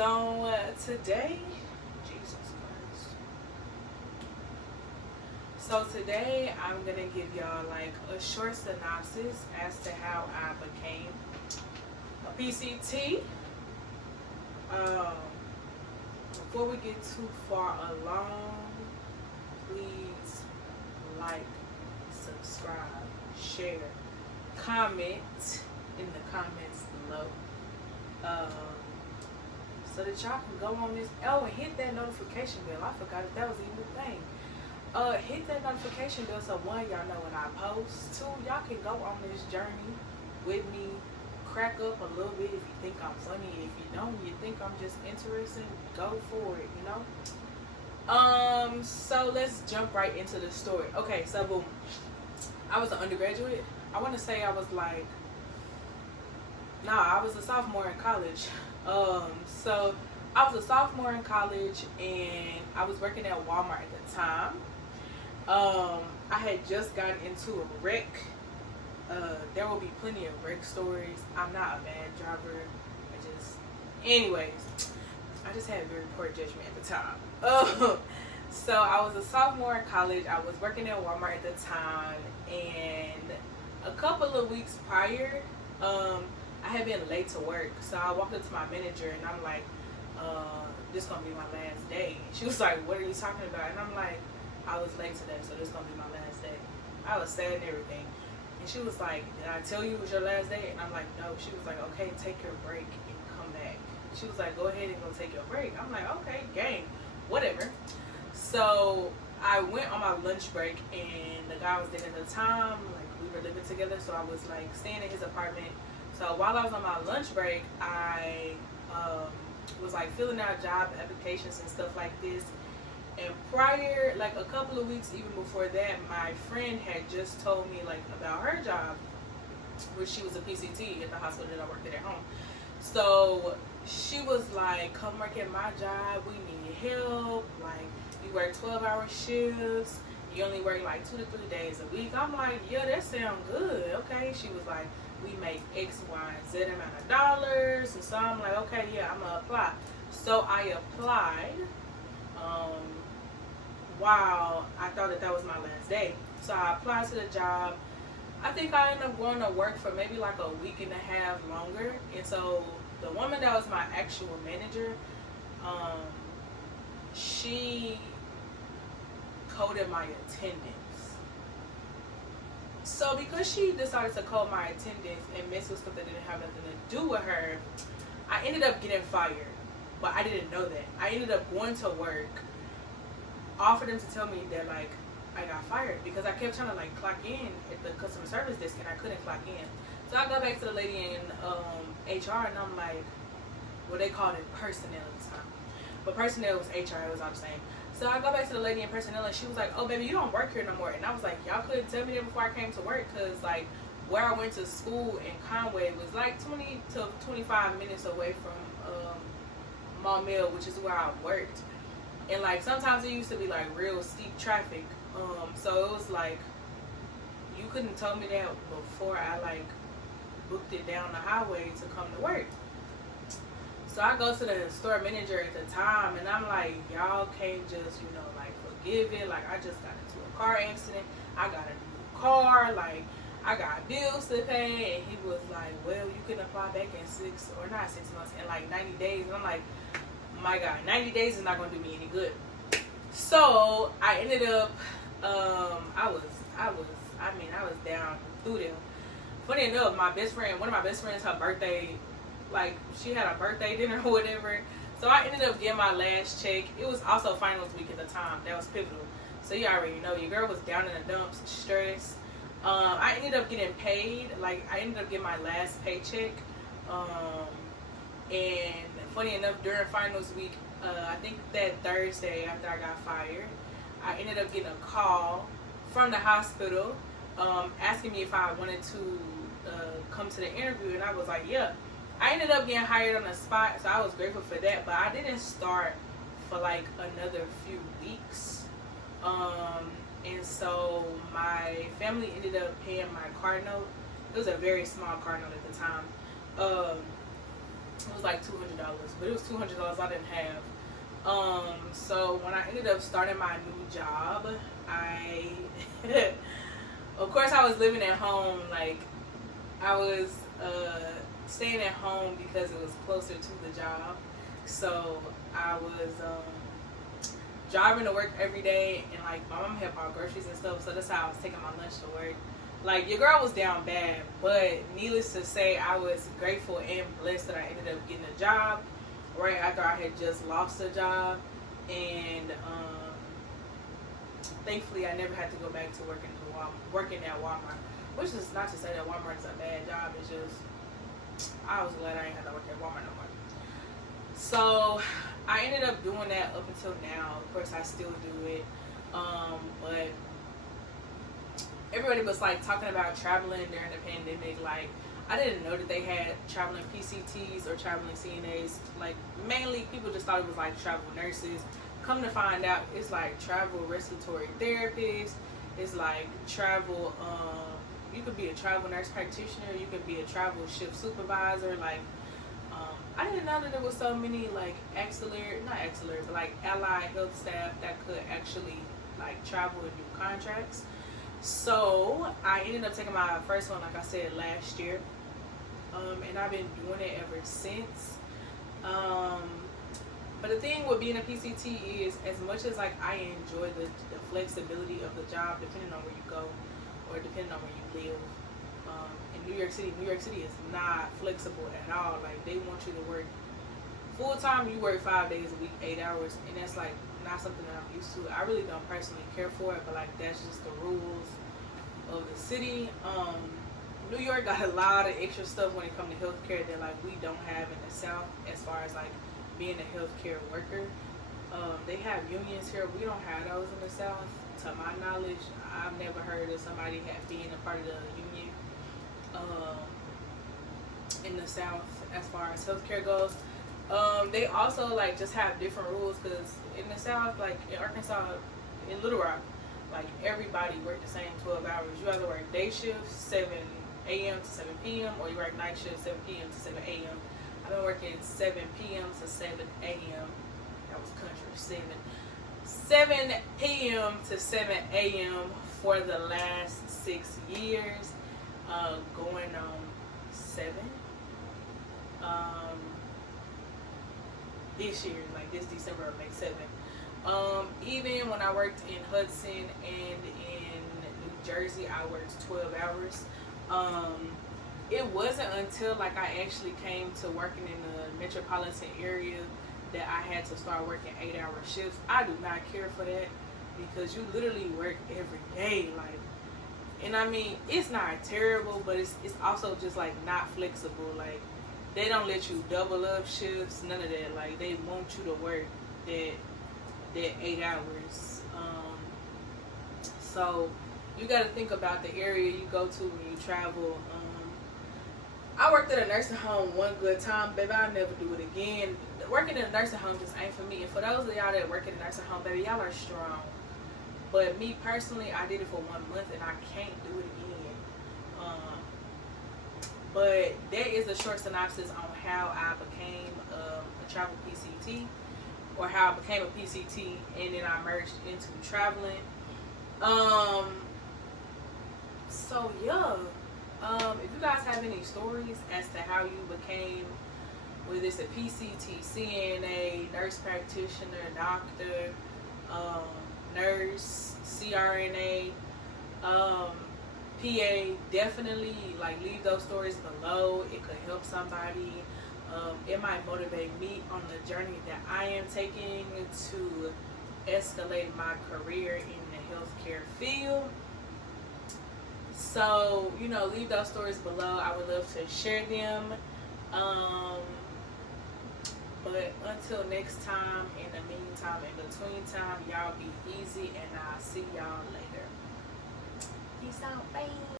Today, Jesus Christ. So today I'm gonna give y'all like a short synopsis as to how I became a PCT. Before we get too far along, please like, subscribe, share, comment in the comments below. So that y'all can go on this. Oh, and hit that notification bell. I forgot if that was even a thing. Hit that notification bell so one, y'all know when I post. Two, y'all can go on this journey with me. Crack up a little bit if you think I'm funny. If you don't, you think I'm just interesting, go for it, you know? So let's jump right into the story. Okay, so boom. I was an undergraduate. I want to say I was like, I was a sophomore in college. So I was a sophomore in college and I was working at Walmart at the time. I had just gotten into a wreck. There will be plenty of wreck stories. I'm not a bad driver. Anyways, I just had very poor judgment at the time. So I was a sophomore in college. I was working at Walmart at the time, and a couple of weeks prior, I had been late to work. So I walked up to my manager and I'm like, this is gonna be my last day. She was like, what are you talking about? And I'm like, I was late today, so this is gonna be my last day. I was sad and everything. And she was like, did I tell you it was your last day? And I'm like, no. She was like, okay, take your break and come back. She was like, go ahead and go take your break. I'm like, okay, gang, whatever. So I went on my lunch break and the guy was there at the time, like we were living together, so I was like staying in his apartment. So while I was on my lunch break, I was like filling out job applications and stuff like this. And prior, like a couple of weeks even before that, my friend had just told me like about her job, which she was a PCT at the hospital that I worked at home. So she was like, come work at my job, we need help, like you work 12-hour shifts, you only work like 2 to 3 days a week. I'm like, yeah, that sounds good. Okay. She was like, we make X, Y, and Z amount of dollars. And so I'm like, okay, yeah, I'm gonna apply. So I applied while I thought that was my last day. So I applied to the job. I think I ended up going to work for maybe like a week and a half longer. And so the woman that was my actual manager, she coded my attendance. So because she decided to code my attendance and mess with stuff that didn't have nothing to do with her, I ended up getting fired. But I didn't know that. I ended up going to work, offered them to tell me that like I got fired because I kept trying to like clock in at the customer service desk and I couldn't clock in. So I go back to the lady in HR and I'm like, well, they called it personnel at the time, but personnel was HR, it was all the same. So I go back to the lady in personnel and she was like, oh baby, you don't work here no more. And I was like, y'all couldn't tell me that before I came to work, because like where I went to school in Conway was like 20 to 25 minutes away from Maumelle, which is where I worked. And like sometimes it used to be like real steep traffic. So it was like you couldn't tell me that before I like booked it down the highway to come to work. So I go to the store manager at the time and I'm like, y'all can't just, like forgive it. Like I just got into a car accident. I got a new car. Like I got bills to pay. And he was like, well, you can apply back in 6 months, in like 90 days. And I'm like, my God, 90 days is not going to do me any good. So I ended up, I was down through them. Funny enough, one of my best friends, her birthday, like she had a birthday dinner or whatever. So I ended up getting my last check. It was also finals week at the time. That was pivotal. So you already know, your girl was down in the dumps, stressed. I ended up getting paid. Like I ended up getting my last paycheck. And funny enough, during finals week, I think that Thursday after I got fired, I ended up getting a call from the hospital asking me if I wanted to come to the interview, and I was like, yeah. I ended up getting hired on the spot, so I was grateful for that, but I didn't start for like another few weeks. And so my family ended up paying my car note. It was a very small car note at the time. It was like $200, but it was $200 I didn't have. So when I ended up starting my new job, I, of course, I was living at home. Like, I was staying at home because it was closer to the job. So I was driving to work every day, and like my mom had bought groceries and stuff. So that's how I was taking my lunch to work. Like, your girl was down bad, but needless to say, I was grateful and blessed that I ended up getting a job right after I had just lost a job, and thankfully I never had to go back to working at Walmart. Which is not to say that Walmart is a bad job. It's just I was glad I ain't had to work at Walmart no more. So I ended up doing that up until now. Of course, I still do it, but everybody was like talking about traveling during the pandemic. Like, I didn't know that they had traveling PCTs or traveling CNAs. Like, mainly people just thought it was like travel nurses. Come to find out, it's like travel respiratory therapists. It's like travel. You could be a travel nurse practitioner. You could be a travel shift supervisor. Like, I didn't know that there was so many like but like allied health staff that could actually like travel and do contracts. So I ended up taking my first one, like I said, last year, and I've been doing it ever since. But the thing with being a PCT is, as much as like I enjoy the flexibility of the job, depending on where you go or depending on where you live. In New York City is not flexible at all. Like, they want you to work full time. You work 5 days a week, 8 hours, and that's like not something that I'm used to. I really don't personally care for it, but like that's just the rules of the city. New York got a lot of extra stuff when it comes to healthcare that like we don't have in the South, as far as like being a healthcare worker. They have unions here. We don't have those in the South. To my knowledge, I've never heard of somebody being a part of the union in the South as far as healthcare goes. They also like just have different rules, because in the South, like in Arkansas, in Little Rock, like everybody work the same 12 hours. You either work day shift 7 a.m. to 7 p.m. or you work night shift 7 p.m. to 7 a.m. I've been working 7 p.m. to 7 a.m. That was country. 7 p.m. to 7 a.m. for the last 6 years. Going on 7. This year, like this December will make 7. Even when I worked in Hudson and in New Jersey, I worked 12 hours. It wasn't until like I actually came to working in the metropolitan area that I had to start working 8-hour shifts. I do not care for that, because you literally work every day. Like, and I mean, it's not terrible, but it's also just like not flexible. Like, they don't let you double up shifts, none of that. Like, they want you to work that 8 hours. So you got to think about the area you go to when you travel. I worked at a nursing home one good time, baby. I'll never do it again. Working in a nursing home just ain't for me. And for those of y'all that work in a nursing home, baby, y'all are strong. But me personally, I did it for 1 month and I can't do it again. But there is a short synopsis on how I became a travel PCT, or how I became a PCT and then I merged into traveling. So yeah, if you guys have any stories as to how you became, whether it's a PCT, CNA, nurse practitioner, doctor, nurse, CRNA, PA, definitely like leave those stories below. It could help somebody. It might motivate me on the journey that I am taking to escalate my career in the healthcare field. So, you know, leave those stories below. I would love to share them. But until next time, in the meantime, in between time, y'all be easy, and I'll see y'all later. Peace out. Bye.